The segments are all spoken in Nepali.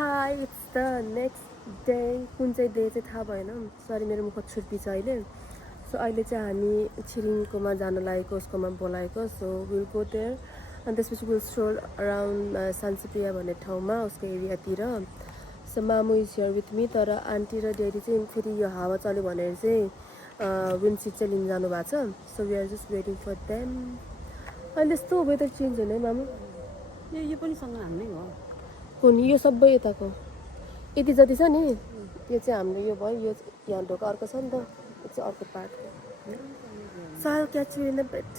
Hi, it's the next day. कुन चाहिँ डे चाहिँ थाहा भएन. सरी मेरो मुख छुर्पी छ अहिले. सो अहिले चाहिँ हामी छिरिङकोमा जान लागेको उसकोमा बोलाएको. सो विल गो देयर अनि त्यसपछि विल स्ट्रोल अराउन्ड सान्सिप्रिया भन्ने ठाउँमा उसको एरियातिर. सो मामु इज हियर विथ मी. तर आन्टी र ड्याडी चाहिँ फेरि यो हावा चल्यो भनेर चाहिँ विन्ड सिट चाहिँ लिन जानु भएको छ. So we are just waiting for them. अहिले यस्तो वेदर चेन्ज हुने मामु. यो पनि सँग हाल्नै हो. कुन यो सबै यताको यति जति छ नि यो चाहिँ हाम्रो यो भयो. यो यहाँ ढोका अर्को छ नि त. यो चाहिँ अर्को पार्ट. साल क्याच यु इन द बेट.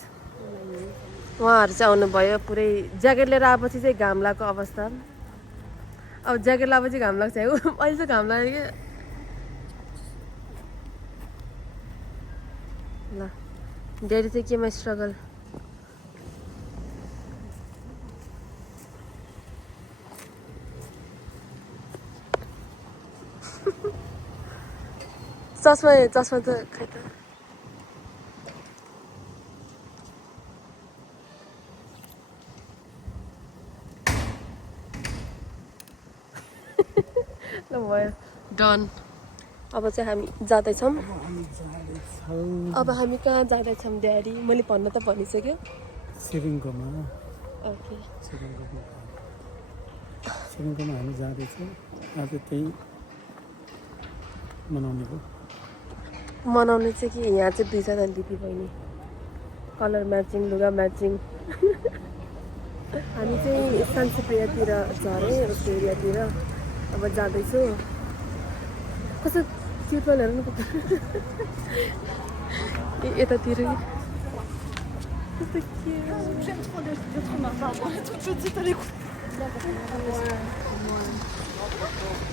उहाँहरू चाहिँ आउनुभयो पुरै ज्याकेट लिएर आएपछि चाहिँ घाम लागेको अवस्था. अब ज्याकेट लगाएपछि घाम लाग्छ है. अहिले चाहिँ घाम लाग्यो क्या. ल ड्याडी चाहिँ केमा स्ट्रगल. चस्मा त खै त. ल भयो डन. अब चाहिँ हामी जाँदैछौँ. अब हामी कहाँ जाँदैछौँ ड्याडी. मैले भन्न त भनिसक्यो. छिरिङकोमा. ओके छिरिङकोमा हामी जाँदैछौँ. आज त्यही मनाउने चाहिँ कि यहाँ चाहिँ दुईजना दिदी बहिनी कलर म्याचिङ लुगा म्याचिङ. हामी चाहिँ सान्सिप्रियातिर झरेँ उसको एरियातिर. अब जाँदैछु. कस्तो चिप्लहरू नि यतातिर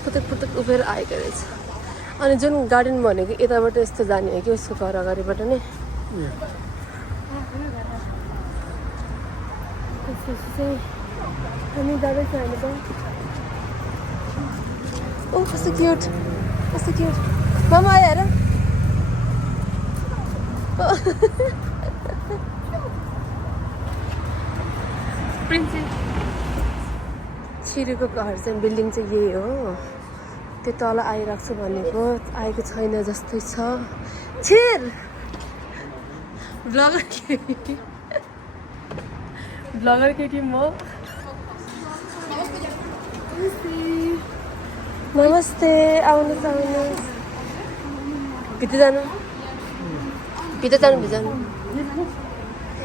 पुतक पुतक उभिएर आएको रहेछ. अनि जुन गार्डन भनेको यताबाट यस्तो जाने हो कि उसको घर अगाडिबाट नै. त्यसपछि चाहिँ हामी जाँदैछ हामी त. ओ कस्तो क्युट कस्तो क्युट. मामा आयो हेर. प्रिन्सेस छिरेको घर चाहिँ बिल्डिङ चाहिँ यही हो. त्यो तल आइरहेको छु भनेको आएको छैन जस्तै छ. छिर ब्लगर केटी म. नमस्ते. आउनुहोस् आउनुहोस्. भित्र जानु भित्र जानु.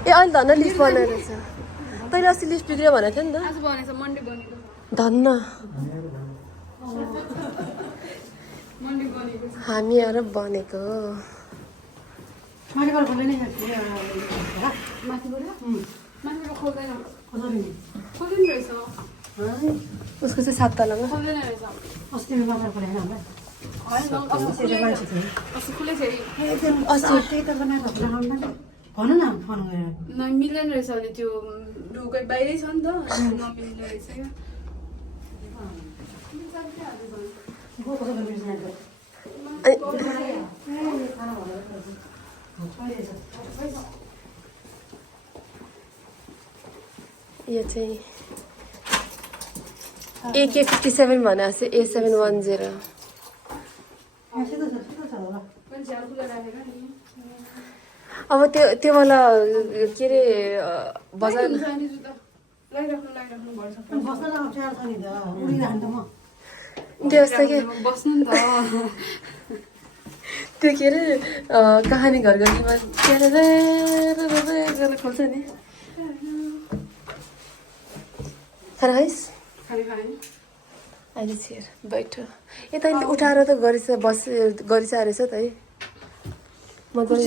ए अहिले धन्न लिस्ट बनाएर छ. तैँले अस्ति लिस्ट बिग्रियो भनेको थियो नि त. धन्न हामी आएर बनेको. उसको चाहिँ 7 तलामा. भन न फोन गरेर नमिल्दैन रहेछ भने त्यो ढोका बाहिरै छ नि त. नमिल्ने रहेछ क्या. यो चाहिँ AK57 भनेको चाहिँ A710. अब त्यो वाला के अरे बजार त्यो के अरे कहानी घर गरीमा खोल्छ नि. खाना खाइस् अहिले छिर बैठ. यता उठाएर त गरिसा रहेछ त है. मजाले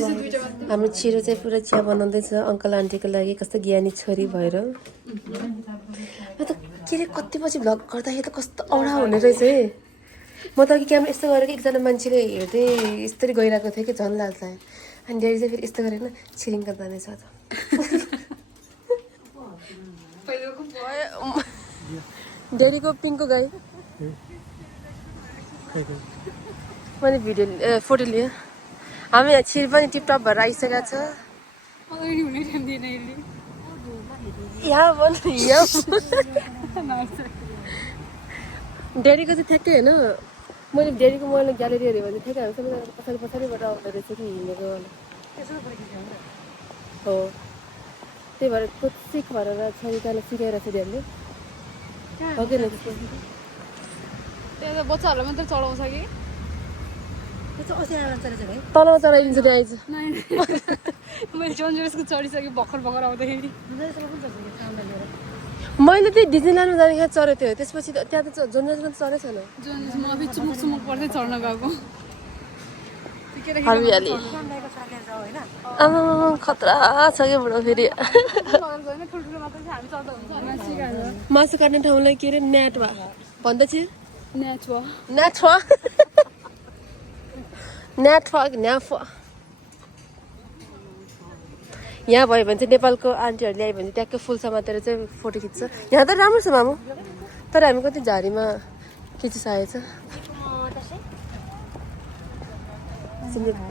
हाम्रो छिरो चाहिँ पुरा चिया बनाउँदैछ अङ्कल आन्टीको लागि. कस्तो ज्ञानी छोरी भएर. यो त के अरे कति पछि भ्लग गर्दाखेरि त कस्तो औडा हुने रहेछ है. म त अघि क्यामेरा यस्तो गरेर एकजना मान्छेले हेर्दै यस्तरी गइरहेको थियो कि झन् लाग्छ. अनि ड्याडी चाहिँ फेरि यस्तो गरेर छिरिङका जानेछ त. ड्याडीको पिङको गाई मैले भिडियो फोटो लिएँ. हामी यहाँ छिर पनि टिपटप भएर आइसकेको छ. यहाँ डेरीको चाहिँ ठ्याक्कै होइन मैले डेरीको मैले ग्यालेरी हेऱ्यो भने ठ्याक्कै हामी सबैजना पछाडि पछाडिबाट आउँदो रहेछ कि हिँडेको हो त्यही भएर सिक भएर छोरीकालाई सिकाइरहेको छ डेरीले हो कि न त्यो त बच्चाहरूलाई मात्रै चढाउँछ कि तलमा चढाइदिन्छ त्यहाँ आइज मैले जन्जरेसको चढिसकेँ भर्खर भर्खर आउँदाखेरि मैले त्यही डिजनील्यान्डमा जाँदाखेरि चढेको थियो त्यसपछि त्यहाँ त जन्जरमा त चढेको छैन जन्जरेसमा अफि चुमुक चुमुक पर्दै चढ्न गएको हरियाली आमा खतरा छ क्या बुढो फेरि ठुल्ठुलो मात्रै चाहिँ हामी चढ्दा हुन्छ मासु काट्ने ठाउँलाई के अरे न्याटवा भन्दछि न्याचुवा न्याटवा न्याटवा न्याफा यहाँ भयो भने चाहिँ नेपालको आन्टीहरू ल्यायो भने ट्याक्कै फुल समातेर चाहिँ फोटो खिच्छ यहाँ त राम्रो छ मामु तर हामी कति झारीमा खिचिसकेको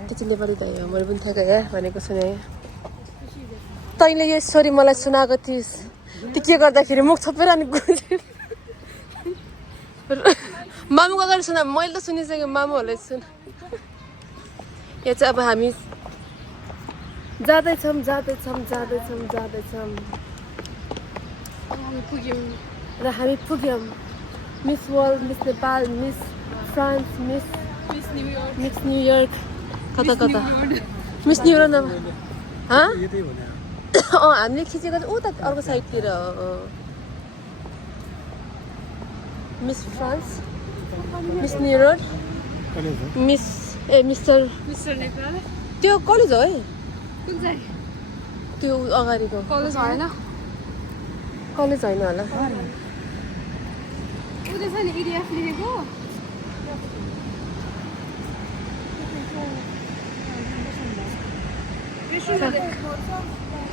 छ नेपाली दाइ हो मैले पनि थाहा या भनेको सुने तैँले यो स्टोरी मलाई सुनाएको थिइस् त्यो के गर्दाखेरि मुख छोपेर मामुको अगाडि सुना मैले त सुनिसकेँ मामुहरूलाई सुन यहाँ चाहिँ अब हामी जाँदैछौँ र हामी पुग्यौँ miss world miss Nepal miss France miss New York कता कता मिस न्युयोर्क न हामीले खिचेको चाहिँ उता अर्को साइडतिर miss France miss New York mister Nepal त्यो कलेज हो है कुन चाहिँ त्यो अगाडिको कलेज होइन कलेज होइन होला उता छ नि इडिएफ लेखेको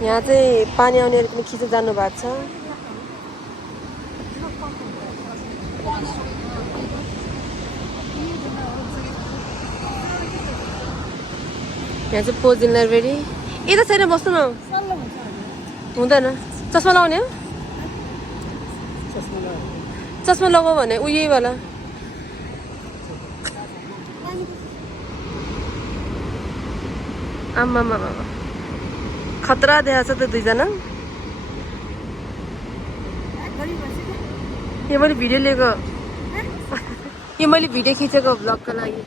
यहाँ चाहिँ पानी आउनेहरू पनि खिच्न जानु भएको छ यहाँ चाहिँ पोज इन लाइब्रेरी यता छैन बस्नु न हुँदैन चस्मा लगाउने हो चस्मा लगाऊ भने उही वाला आम्मा खतरा देखाएको छ त दुईजना यो मैले भिडियो लिएको यो मैले भिडियो खिचेको भ्लगको लागि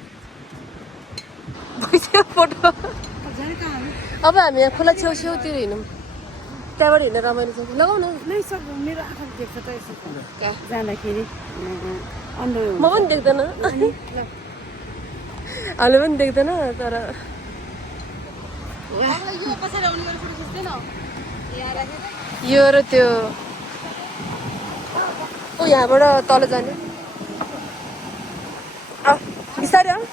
फोटो अब हामी यहाँ खोला छेउछेउतिर हिँडौँ त्यहाँबाट हिँडेर रमाइलो छ लगाउ न मेरो आँखा देख्छ त यसो जाँदाखेरि म पनि देख्दैन हामीले पनि देख्दैन तर यो र त्यो ऊ यहाँबाट तल जाने बिस्तारै आऊ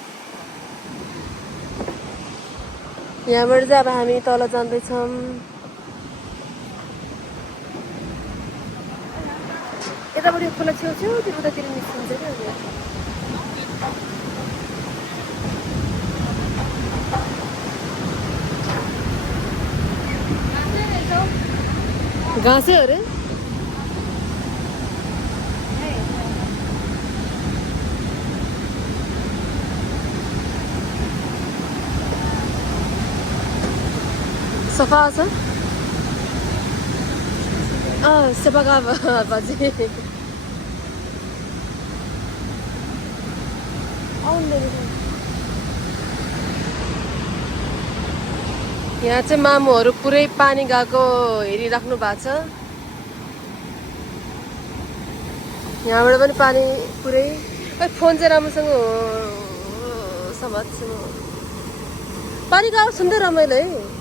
यहाँबाट चाहिँ अब हामी तल जाँदैछौँ यताबाट यो खोला छेउछेउतिर उतातिर निस्किन्छ क्या घाँसै अरे सफा छ सेपाका बाजे यहाँ चाहिँ मामुहरू पुरै पानी गएको हेरिराख्नु भएको छ यहाँबाट पनि पानी पुरै फोन चाहिँ राम्रोसँग समात्छु पानी गएको सुन्दै रमाइलो है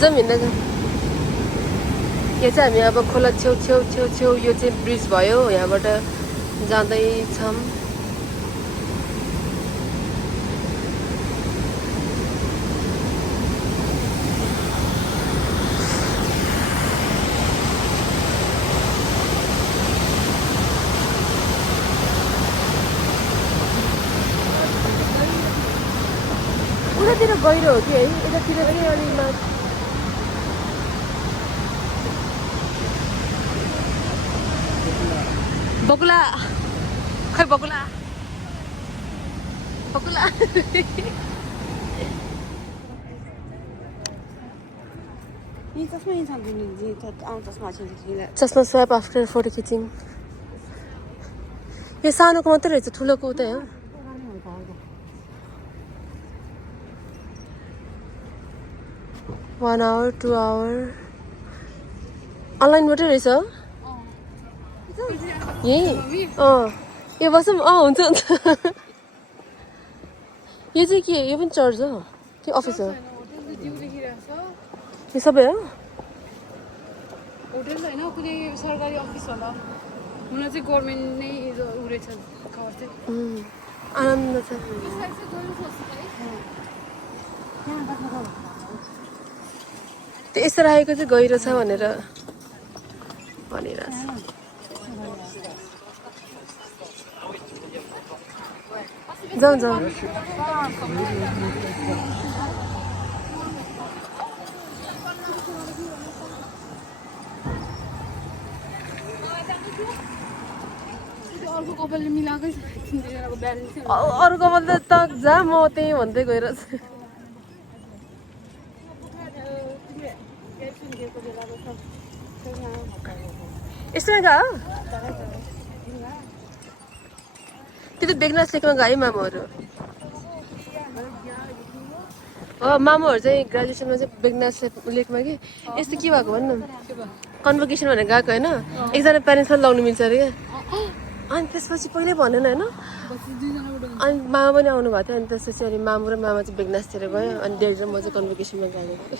जाउँ हिँड्दा जाउँ यो चाहिँ हामी अब खोला छेउ यो चाहिँ ब्रिज भयो यहाँबाट जाँदैछौँ उतातिर गहिरो हो कि है यतातिर चाहिँ अलि बकुला खै बकुला बकुला नि चस्मा इन्सान दिनु जी चस्मा छ चस्मा स्वाप आफ्टर फोटो खिच्यौँ यो सानोको मात्रै रहेछ ठुलोको उतै हो 1 hour 2 hour अनलाइन मात्रै रहेछ यही यो बसौँ हुन्छ हुन्छ यो चाहिँ के यो पनि चर्च हो कि अफिस हो यो सबै हो होटल होइन कुनै सरकारी अफिस होला हुन चाहिँ गभर्मेन्ट नै उ रहेछ घर चाहिँ आनन्द छ त्यो यस्तो राखेको चाहिँ गहिरो छ भनेर भनिरहेछ जाउँ जाउँ अर्को कपालले मिलाएकै ब्यालेन्स अरू कपाल त जा म त्यही भन्दै गइरहेको छु यस्तो गा त्यो त बेगनास लेकमा गयो मामुहरू मामुहरू चाहिँ ग्रेजुएसनमा चाहिँ बेगनास लेकमा कि यस्तो के भएको भन्नु कन्भोकेसन भनेर गएको होइन एकजना प्यारेन्ट्सलाई लाउनु मिल्छ अरे क्या अनि त्यसपछि पहिल्यै भनेन होइन अनि मामा पनि आउनु भएको थियो अनि त्यसपछि अनि मामु र मामा चाहिँ बेगनासतिर गयो अनि ड्याडी र म चाहिँ कन्भोकेसनमा गएको